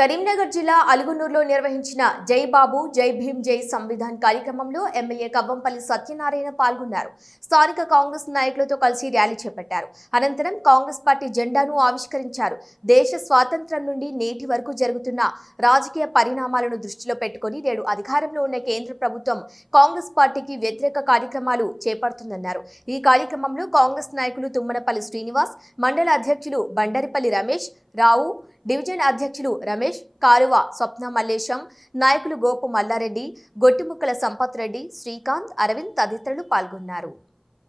కరీంనగర్ జిల్లా అలుగునూరులో నిర్వహించిన జై బాబు జై భీమ్ జై సంవిధాన్ కార్యక్రమంలో ఎమ్మెల్యే కవ్వంపల్లి సత్యనారాయణ పాల్గొన్నారు. స్థానిక కాంగ్రెస్ నాయకులతో కలిసి ర్యాలీ చేపట్టారు. అనంతరం కాంగ్రెస్ పార్టీ జెండాను ఆవిష్కరించారు. దేశ స్వాతంత్ర్యం నుండి నేటి వరకు జరుగుతున్న రాజకీయ పరిణామాలను దృష్టిలో పెట్టుకుని నేడు అధికారంలో ఉన్న కేంద్ర ప్రభుత్వం కాంగ్రెస్ పార్టీకి వ్యతిరేక కార్యక్రమాలు చేపడుతుందన్నారు. ఈ కార్యక్రమంలో కాంగ్రెస్ నాయకులు తుమ్మనపల్లి శ్రీనివాస్, మండల అధ్యక్షులు బండరిపల్లి రమేష్ రావు, డివిజన్ అధ్యక్షులు రమేష్, కారువ స్వప్న మల్లేశం, నాయకులు గోపు మల్లారెడ్డి, గొట్టిముక్కల సంపత్ రెడ్డి, శ్రీకాంత్, అరవింద్ తదితరులు పాల్గొన్నారు.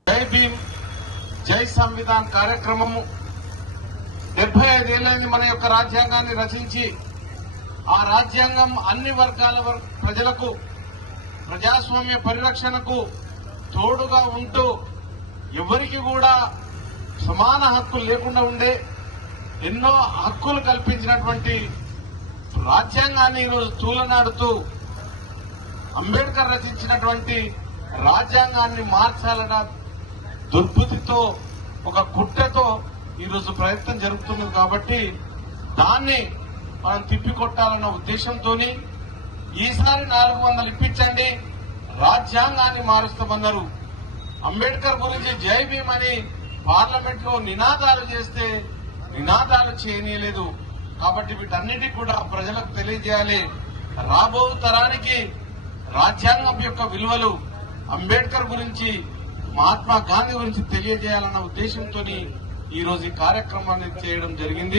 జై భీమ్ జై సంవిధాన్ కార్యక్రమము 75 ఏళ్ళైంది మన యొక్క రాజ్యాంగాన్ని రచించి. ఆ రాజ్యాంగం అన్ని వర్గాల ప్రజలకు ప్రజాస్వామ్య పరిరక్షణకు తోడుగా ఉంటూ ఎవరికి కూడా సమాన హక్కులు లేకుండా ఉండే ఎన్నో హక్కులు కల్పించినటువంటి రాజ్యాంగాన్ని ఈరోజు తూలనాడుతూ అంబేద్కర్ రచించినటువంటి రాజ్యాంగాన్ని మార్చాలన్న దుర్బుద్ధితో ఒక కుట్రతో ఈరోజు ప్రయత్నం జరుగుతున్నది. కాబట్టి దాన్ని మనం తిప్పికొట్టాలన్న ఉద్దేశంతో ఈసారి 400 ఇప్పించండి, రాజ్యాంగాన్ని మారుస్తామన్నారు. అంబేద్కర్ గురించి జై భీమ్ అని పార్లమెంట్ లో నినాదాలు చేస్తే నినాదాలు చేయనీయలేదు. కాబట్టి వీటన్నిటికీ కూడా ప్రజలకు తెలియజేయాలి. రాబో తరానికి రాజ్యాంగం యొక్క విలువలు, అంబేద్కర్ గురించి, మహాత్మా గాంధీ గురించి తెలియజేయాలన్న ఉద్దేశంతో ఈ రోజు ఈ కార్యక్రమాన్ని చేయడం జరిగింది.